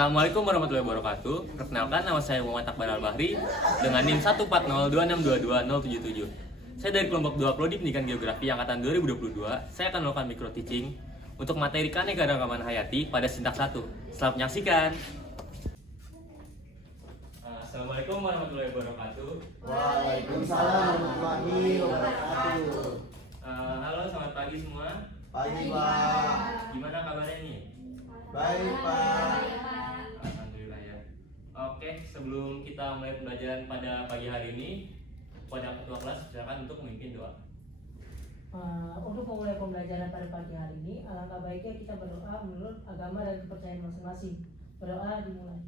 Assalamualaikum warahmatullahi wabarakatuh. Perkenalkan, nama saya Muhammad Akbar Al-Bahri dengan NIM 14026220077. Saya dari kelompok 2 Prodi Pendidikan Geografi angkatan 2022. Saya akan melakukan micro teaching untuk materi keanekaragaman hayati pada sintak 1. Selamat menyaksikan. Assalamualaikum warahmatullahi wabarakatuh. Waalaikumsalam warahmatullahi wabarakatuh. Halo, selamat pagi semua. Pagi Pak. Gimana kabarnya nih? Baik Pak. Alhamdulillah ya. Oke, sebelum kita mulai pembelajaran pada pagi hari ini, pada ketua kelas silakan untuk memimpin doa. Untuk memulai pembelajaran pada pagi hari ini, alangkah baiknya kita berdoa menurut agama dan kepercayaan masing-masing. Berdoa dimulai.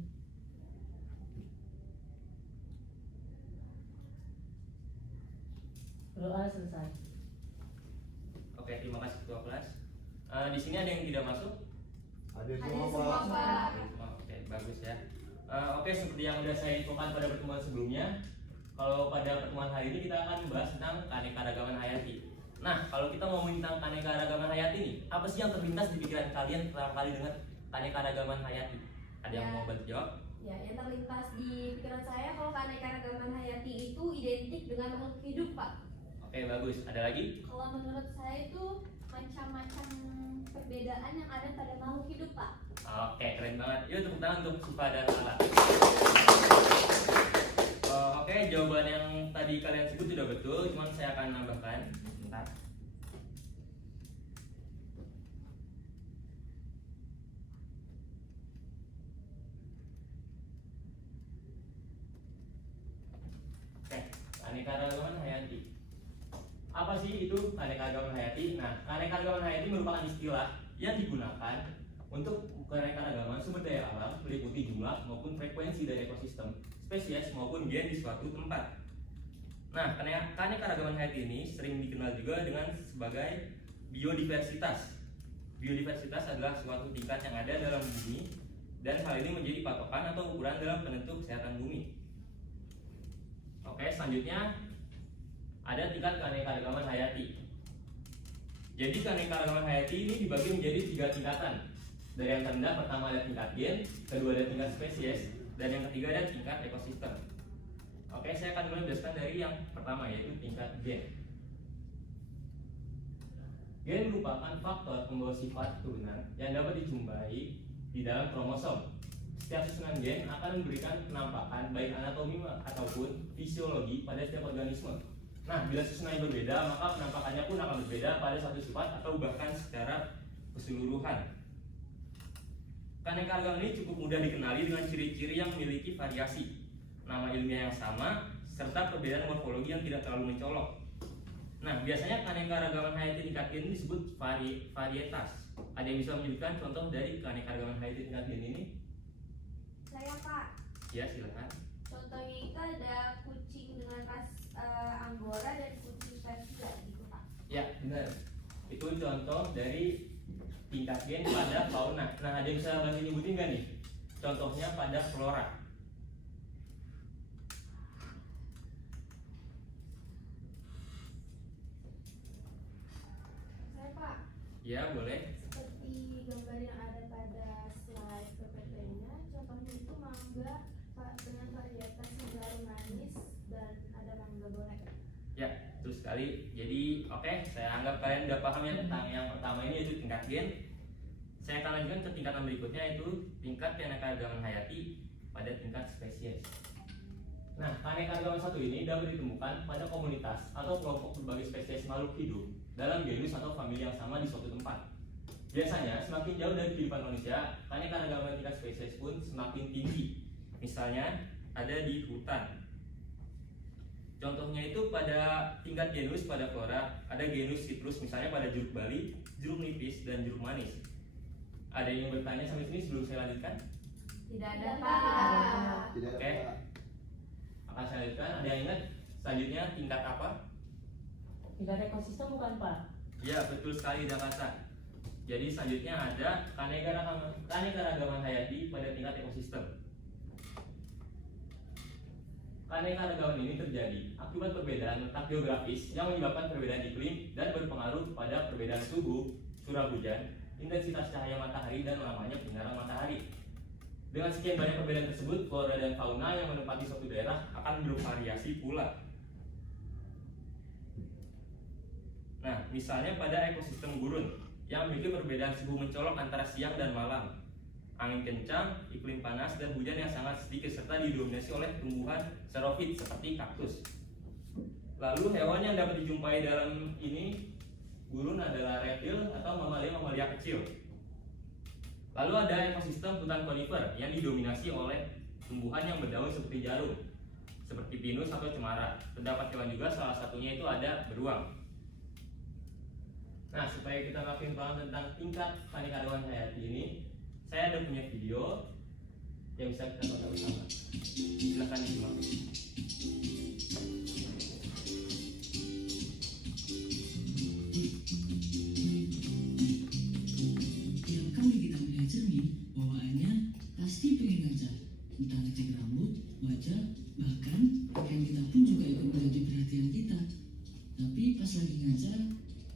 Berdoa selesai. Oke, terima kasih ketua kelas. Di sini ada yang tidak masuk? Hadir semua Pak. Oke, bagus ya. Oke, seperti yang sudah saya infokan pada pertemuan sebelumnya, kalau pada pertemuan hari ini kita akan membahas tentang keanekaragaman hayati. Nah, kalau kita ngomongin tentang keanekaragaman hayati ini, apa sih yang terlintas di pikiran kalian pertama kali dengan keanekaragaman hayati? Ada yang mau bantu jawab? Ya, yang terlintas di pikiran saya kalau keanekaragaman hayati itu identik dengan makhluk hidup, Pak. Oke, bagus. Ada lagi? Kalau menurut saya itu macam-macam perbedaan yang ada pada makhluk hidup, Pak. Oke, keren banget. Yuk, tepuk tangan untuk Siva dan Lala. Oke, jawaban yang tadi kalian sebut sudah betul, cuman saya akan nambahkan. Bentar. Oke, keanekaragaman hayati. Apa sih itu keanekaragaman hayati? Nah, keanekaragaman hayati merupakan istilah yang digunakan untuk keanekaragaman sumber daya alam meliputi jumlah maupun frekuensi dari ekosistem, spesies maupun gen di suatu tempat. Nah, keanekaragaman hayati ini sering dikenal juga dengan sebagai biodiversitas. Biodiversitas adalah suatu tingkat yang ada dalam bumi dan hal ini menjadi patokan atau ukuran dalam penentu kesehatan bumi. Oke, selanjutnya ada tingkat keanekaragaman hayati. Jadi keanekaragaman hayati ini dibagi menjadi 3 tingkatan. Dari yang terendah pertama ada tingkat gen, kedua ada tingkat spesies, dan yang ketiga ada tingkat ekosistem. Oke, saya akan mulai menjelaskan dari yang pertama yaitu tingkat gen. Gen merupakan faktor pembawa sifat turunan yang dapat dijumpai di dalam kromosom. Setiap susunan gen akan memberikan penampakan baik anatomi ataupun fisiologi pada setiap organisme. Nah, bila susunannya berbeda, maka penampakannya pun akan berbeda pada satu sifat atau bahkan secara keseluruhan. Keanekaragaman ini cukup mudah dikenali dengan ciri-ciri yang memiliki variasi, nama ilmiah yang sama, serta perbedaan morfologi yang tidak terlalu mencolok. Nah, biasanya keanekaragaman hayati tingkat gen ini disebut varietas. Ada yang bisa menyebutkan contoh dari keanekaragaman hayati tingkat gen ini? Saya, Pak. Ya, silakan. Contohnya itu ada kucing dengan ras Angora dan kucing Persia gitu, Pak. Ya, benar. Itu contoh dari tingkat gen pada fauna. Nah, ada yang bisa bantu nyebutin nggak nih? Contohnya pada flora. Saya, Pak. Ya, boleh. Seperti gambar yang ada pada slide PPT-nya, contohnya itu mangga dengan varietas segar manis dan ada mangga goreng. Ya, betul sekali. Jadi, oke, saya anggap kalian udah paham ya tentang yang pertama ini yaitu tingkat gen. Saya akan lanjutkan ke tingkatan berikutnya yaitu tingkat keanekaragaman hayati pada tingkat spesies. Nah, keanekaragaman satu ini dapat ditemukan pada komunitas atau kelompok berbagai spesies makhluk hidup dalam genus atau famili yang sama di suatu tempat. Biasanya, semakin jauh dari kehidupan manusia, keanekaragaman tingkat spesies pun semakin tinggi. Misalnya, ada di hutan. Contohnya itu pada tingkat genus pada flora, ada genus sitrus misalnya pada jeruk bali, jeruk nipis, dan jeruk manis. Ada yang bertanya sampai sini sebelum saya lanjutkan? Tidak ada, Pak. Tidak Oke. Pak. Akan saya lanjutkan. Ada yang ingat selanjutnya tingkat apa? Tingkat ekosistem bukan, Pak? Ya, betul sekali Dakasa. Jadi selanjutnya ada keanekaragaman hayati pada tingkat ekosistem. Keanekaragaman ini terjadi akibat perbedaan letak geografis yang menyebabkan perbedaan iklim dan berpengaruh pada perbedaan suhu, curah hujan, intensitas cahaya matahari dan lamanya penyinaran matahari. Dengan sekian banyak perbedaan tersebut, flora dan fauna yang menempati suatu daerah akan bervariasi pula. Nah, misalnya pada ekosistem gurun yang memiliki perbedaan suhu mencolok antara siang dan malam, angin kencang, iklim panas, dan hujan yang sangat sedikit, serta didominasi oleh tumbuhan xerophyte seperti kaktus. Lalu hewan yang dapat dijumpai dalam ini gurun adalah reptil atau mamalia-mamalia kecil. Lalu ada ekosistem hutan konifer yang didominasi oleh tumbuhan yang berdaun seperti jarum, seperti pinus atau cemara. Terdapat hewan juga, salah satunya itu ada beruang. Nah, supaya kita makin paham tentang tingkat keanekaragaman hayati ini, saya ada punya video yang bisa kita tonton bersama. Silakan disimak. Tiap kali kita melihat cermin, bawaannya pasti pengen ngaca. Entah ngecek rambut, wajah, bahkan pakaian kita pun juga ikut menjadi perhatian kita. Tapi pas lagi ngaca,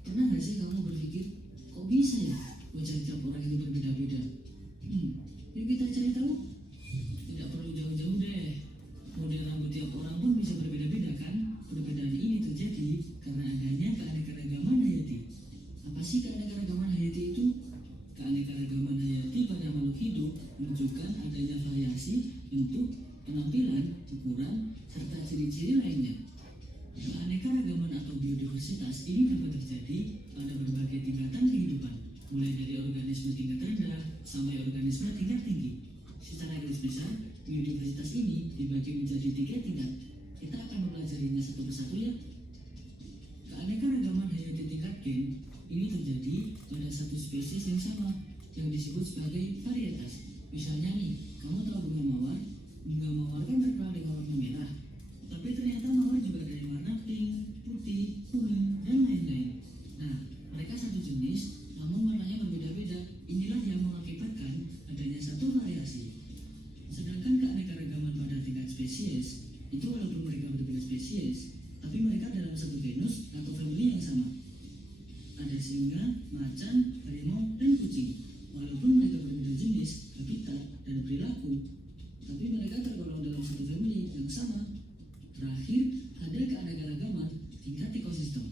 pernah gak sih kamu berpikir, kok bisa ya wajah tiap orang itu berbeda-beda? Yuk kita cari tahu. Tidak perlu jauh-jauh deh. Model rambut tiap orang pun bisa berbeda-beda kan? Perbedaan ini terjadi karena adanya keanekaragaman hayati. Apa sih keanekaragaman hayati itu? Keanekaragaman hayati pada makhluk hidup menunjukkan adanya variasi bentuk, penampilan, ukuran, serta ciri-ciri lainnya. Keanekaragaman atau biodiversitas ini dapat terjadi pada berbagai tingkatan kehidupan, mulai dari organisme tingkat rendah sampai organisme tingkat tinggi. Secara garis besar, biodiversitas ini dibagi menjadi 3 tingkat. Kita akan mempelajarinya satu persatu ya. Keanekaragaman hayati tingkat gen ini terjadi pada satu spesies yang sama, yang disebut sebagai varietas. Misalnya nih, kamu tahu bunga mawar? Bunga mawar kan terkenal dengan warna merah, tapi ternyata mawar juga ada yang warna pink, putih, kuning, dan lain-lain. Nah, mereka satu jenis, namun warnanya berbeda-beda. Inilah yang mengakibatkan adanya satu variasi. Sedangkan keanekaragaman pada tingkat spesies, itu walaupun mereka berbeda spesies, tapi mereka dalam satu genus atau family yang sama. Ada singa, macan, harimau, dan kucing. Walaupun mereka berbeda jenis, habitat, dan perilaku, tapi mereka tergolong dalam satu family yang sama. Terakhir, ada keanekaragaman tingkat ekosistem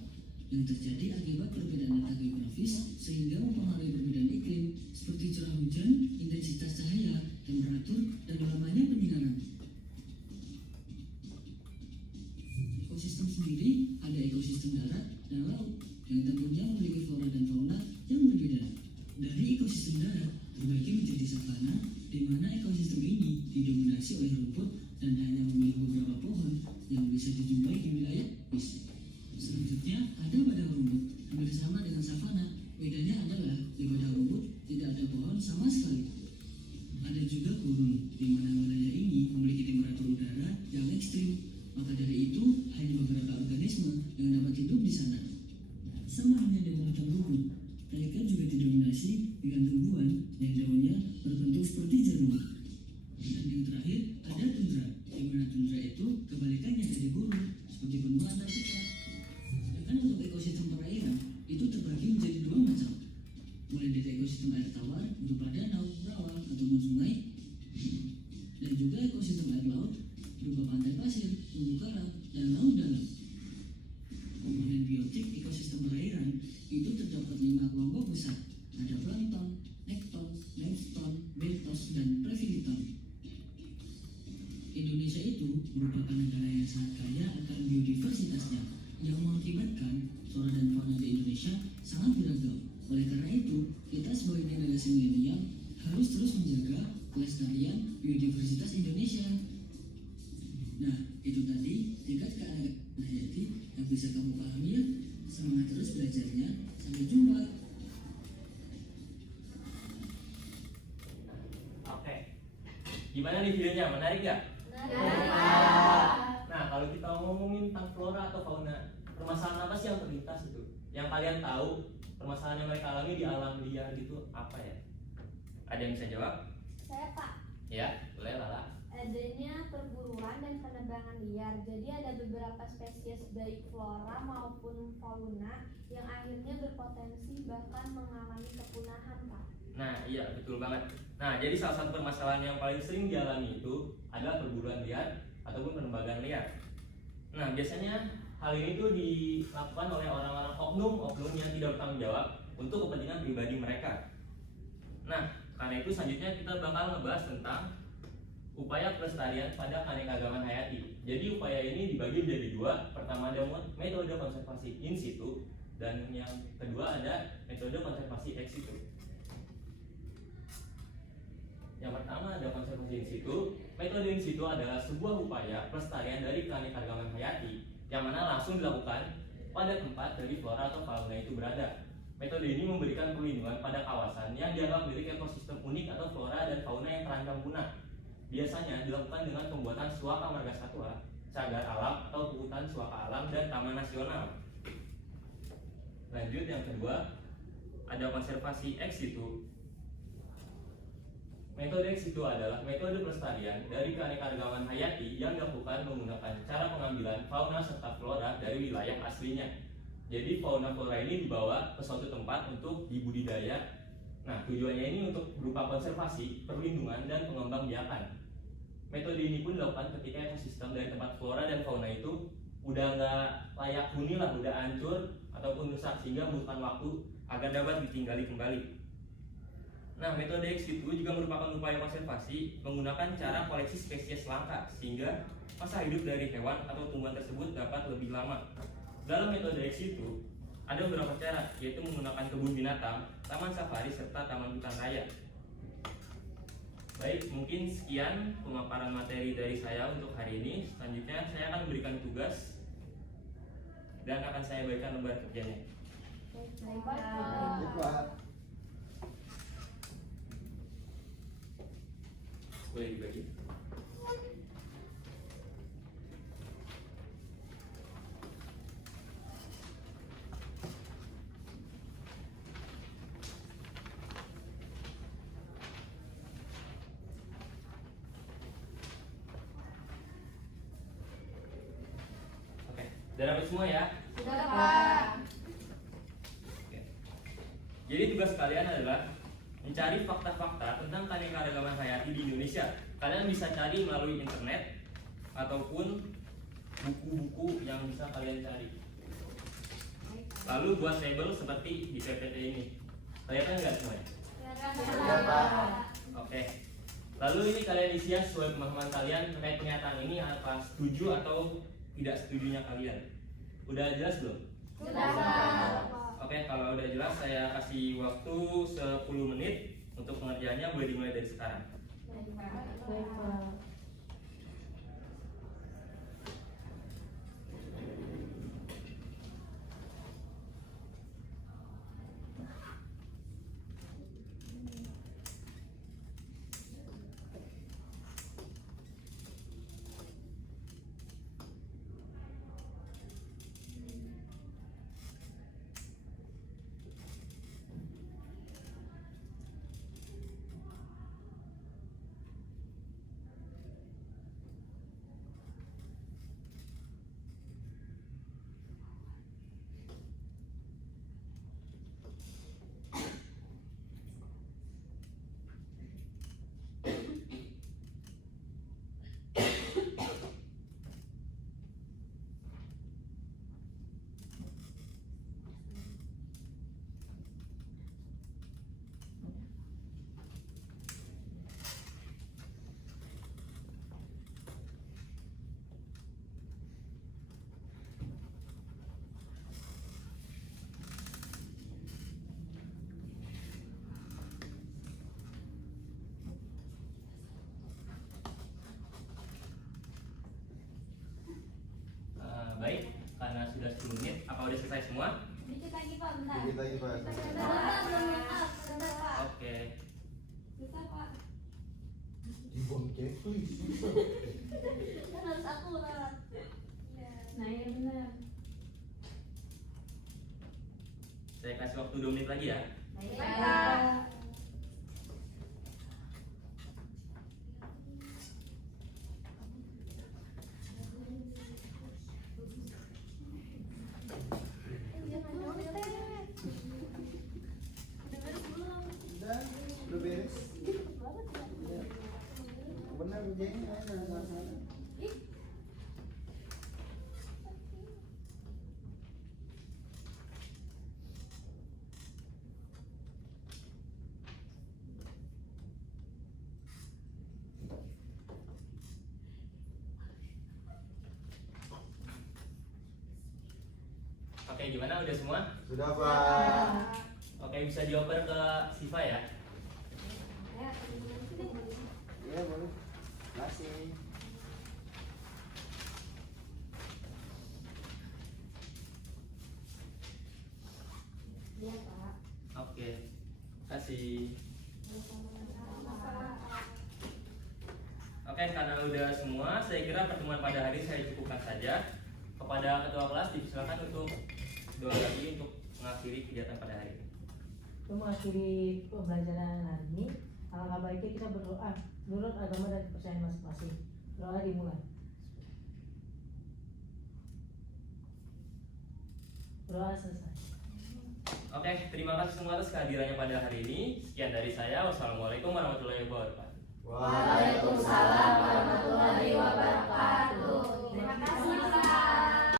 yang terjadi akibat perbedaan letak geografis sehingga mempengaruhi perbedaan iklim seperti curah hujan, intensitas cahaya, temperatur, dan lamanya penyinaran. Ekosistem sendiri ada ekosistem darat dan laut yang tentunya memiliki flora dan fauna yang berbeda. Dari ekosistem darat terbagi menjadi savana, di mana ekosistem ini didominasi oleh rumput dan hanya memiliki beberapa pohon yang bisa dijumpai di wilayah bis. Selanjutnya ada padang rumput, hampir sama dengan savana. Bedanya adalah di padang rumput tidak ada pohon sama sekali. Ada juga gurun, di mana wilayah ini memiliki temperatur udara yang ekstrim. Maka dari itu hanya beberapa organisme yang dapat hidup di sana. Sama halnya dengan hutan gurun, mereka juga didominasi dengan tumbuhan yang daunnya berbentuk seperti jarum. Dan yang terakhir ada tundra, di mana tundra itu kebalikannya dari gurun, seperti benua Antartika. Sedangkan untuk ekosistem perairan itu terbagi menjadi 2 macam, mulai dari ekosistem air tawar berupa danau, rawa, ataupun sungai, dan juga ekosistem air laut berupa pantai pasir, terumbu karang, dan laut dalam. Komponen biotik ekosistem perairan itu terdapat 5 kelompok besar. Ada plankton, nekton, limestone, bentos, dan previliton. Indonesia itu merupakan negara yang sangat kaya akan biodiversitasnya, yang mengakibatkan flora dan fauna di Indonesia sangat beragam. Oleh karena itu, kita sebagai generasi milenial harus terus menjaga kelestarian biodiversitas Indonesia. Nah, itu tadi tingkat keanekaragaman hayati yang bisa kamu pahami ya. Semangat terus belajarnya. Sampai jumpa. Oke, gimana nih videonya? Menarik gak? Nah, kalau kita ngomongin tentang flora atau fauna, permasalahan apa sih yang terlintas itu? Yang kalian tahu, permasalahan yang mereka alami di alam liar gitu apa ya? Ada yang bisa jawab? Saya Pak. Ya, boleh Lala. Adanya perburuan dan penebangan liar. Jadi ada beberapa spesies baik flora maupun fauna yang akhirnya berpotensi bahkan mengalami kepunahan, Pak. Nah, iya betul banget. Nah, jadi salah satu permasalahan yang paling sering dialami itu adalah perburuan liar ataupun penembagan liar. Nah, biasanya hal ini tuh dilakukan oleh orang-orang oknum yang tidak bertanggung jawab untuk kepentingan pribadi mereka. Nah, karena itu selanjutnya kita bakal ngebahas tentang upaya pelestarian pada keanekaragaman hayati. Jadi upaya ini dibagi menjadi dua. Pertama ada metode konservasi in situ dan yang kedua ada metode konservasi ex situ. Yang pertama ada konservasi in situ. Metode in situ adalah sebuah upaya pelestarian dari keanekaragaman hayati yang mana langsung dilakukan pada tempat dari flora atau fauna itu berada. Metode ini memberikan perlindungan pada kawasan yang dianggap memiliki ekosistem unik atau flora dan fauna yang terancam punah. Biasanya dilakukan dengan pembuatan suaka marga satwa, cagar alam atau hutan suaka alam dan taman nasional. Lanjut yang kedua ada konservasi ex situ. Metode ex situ adalah metode pelestarian dari keanekaragaman hayati yang dilakukan menggunakan cara pengambilan fauna serta flora dari wilayah aslinya. Jadi fauna flora ini dibawa ke suatu tempat untuk dibudidaya. Nah, tujuannya ini untuk berupa konservasi, perlindungan, dan pengembangbiakan. Metode ini pun dilakukan ketika ekosistem dari tempat flora dan fauna itu udah nggak layak huni lah, udah hancur ataupun rusak sehingga membutuhkan waktu agar dapat ditinggali kembali. Nah, metode ex situ juga merupakan upaya konservasi menggunakan cara koleksi spesies langka sehingga masa hidup dari hewan atau tumbuhan tersebut dapat lebih lama. Dalam metode ex situ ada beberapa cara, yaitu menggunakan kebun binatang, taman safari, serta taman hutan raya. Baik, mungkin sekian pemaparan materi dari saya untuk hari ini. Selanjutnya saya akan memberikan tugas dan akan saya bacakan lembar kerjanya. Baik, Pak. Boleh dibagi? Oke, udah dapat semua ya? Sudah, Pak. Oke. Jadi tugas kalian adalah mencari fakta-fakta tentang keanekaragaman hayati di Indonesia. Kalian bisa cari melalui internet ataupun buku-buku yang bisa kalian cari. Lalu buat label seperti di PPT ini. Kelihatan nggak semuanya? Iya, Pak. Oke. Lalu ini kalian isi ya sesuai pemahaman kalian terkait pernyataan ini, apa setuju atau tidak setujunya kalian. Udah jelas belum? Sudah, Pak. Oke, kalau udah jelas saya kasih waktu 10 menit untuk pengerjaannya, boleh dimulai dari sekarang. Baik, Pak. Baik, karena sudah 10 menit, apa udah selesai semua? Dikit lagi, Pak. Bentar. Dikit lagi, Pak. Bentar, Pak. Oke. Bentar, Pak. Dibongkek, please. Kan harus akurat. Nah, iya benar. Saya kasih waktu 2 menit lagi ya. Baik, Pak. Udah beres. Benar begini, sana. Oke, gimana? Udah semua? Sudah Pak. Oke, bisa dioper ke Siva ya. Iya boleh. Masih. Iya Pak. Oke, kasih. Oke, karena udah semua, saya kira pertemuan pada hari ini saya cukupkan saja. Kepada ketua kelas dipersilakan untuk doa lagi untuk mengakhiri kegiatan pada hari ini. Untuk mengakhiri pembelajaran hari ini, alangkah baiknya kita berdoa menurut agama dan kepercayaan masing-masing. Doa dimulai. Doa selesai. Oke, terima kasih semua atas kehadirannya pada hari ini. Sekian dari saya. Wassalamualaikum warahmatullahi wabarakatuh. Wah.